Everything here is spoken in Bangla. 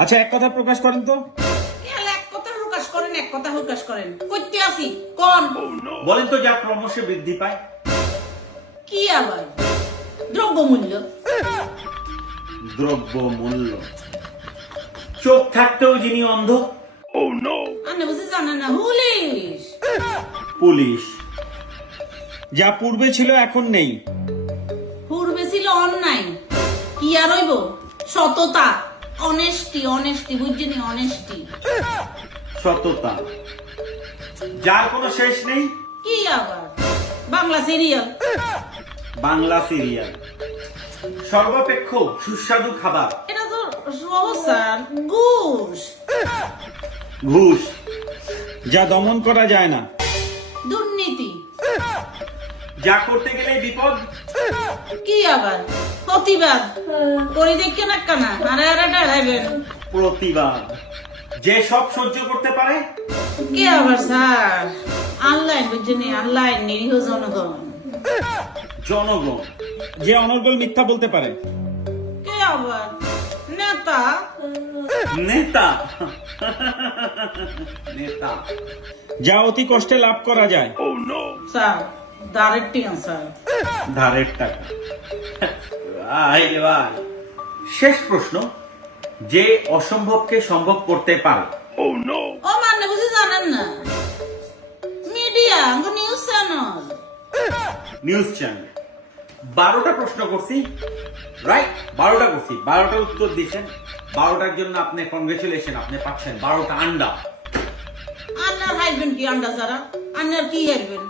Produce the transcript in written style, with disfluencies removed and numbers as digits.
আচ্ছা, এক কথা প্রকাশ করেন তো। এক কথা প্রকাশ করেন, এক কথা প্রকাশ করেন। কইতে আসি কোন বলেন তো, যা ক্রমশ বৃদ্ধি পায়। কি আবার? দ্রব্যমূল্য। দ্রব্য মূল্য। চোখ থাকতেও যিনি অন্ধ। আপনি বুঝি জানেন না? পুলিশ। পুলিশ। যা পূর্বে ছিল এখন নেই। পূর্বে ছিল অন্যায়, কি আর হইব? সততা, অনেস্টি, অনেস্টি, বুঝছেন? অনেস্টি। সততা, যার কোনো শেষ নেই। কি আবার? বাংলা সিরিয়াল। বাংলা সিরিয়াল। সর্বাপেক্ষ সুস্বাদু খাবার। এটা তো সহজ স্যার, ঘুষ। ঘুষ, যা দমন করা যায় না। দুর্নীতি। যা করতে গেলে বিপদ। কি আবার? প্রতিবাদ করি দেখে না কানা আরে আরে ডাইবেন। প্রতিবাদ, যে সব সহ্য করতে পারে। কি আবার স্যার? অনলাইন বুঝছেন? অনলাইন নিরীহ জনগণ। জনগণ, যে অনর্গল মিথ্যা বলতে পারে। কে আবার? নেতা। নেতা। নেতা, যা অতি কষ্টে লাভ করা যায়। Sir direct answer. ধারের টাকা। ভাই ভাই, শেষ প্রশ্ন, যে অসম্ভবকে সম্ভব করতে পারে। ও মানে বুঝি জানেন না? Media, news channel. News channel. 12টা প্রশ্ন করছি, রাইট? 12টা করছি, 12টার উত্তর দিচ্ছেন। 12টার জন্য আপনি কংগ্রেচুলেশন, আপনি পাচ্ছেন 12টা আন্ডা। আন্নার হাইবেন কি আন্ডা ছাড়া? আন্নার কি হারবেন?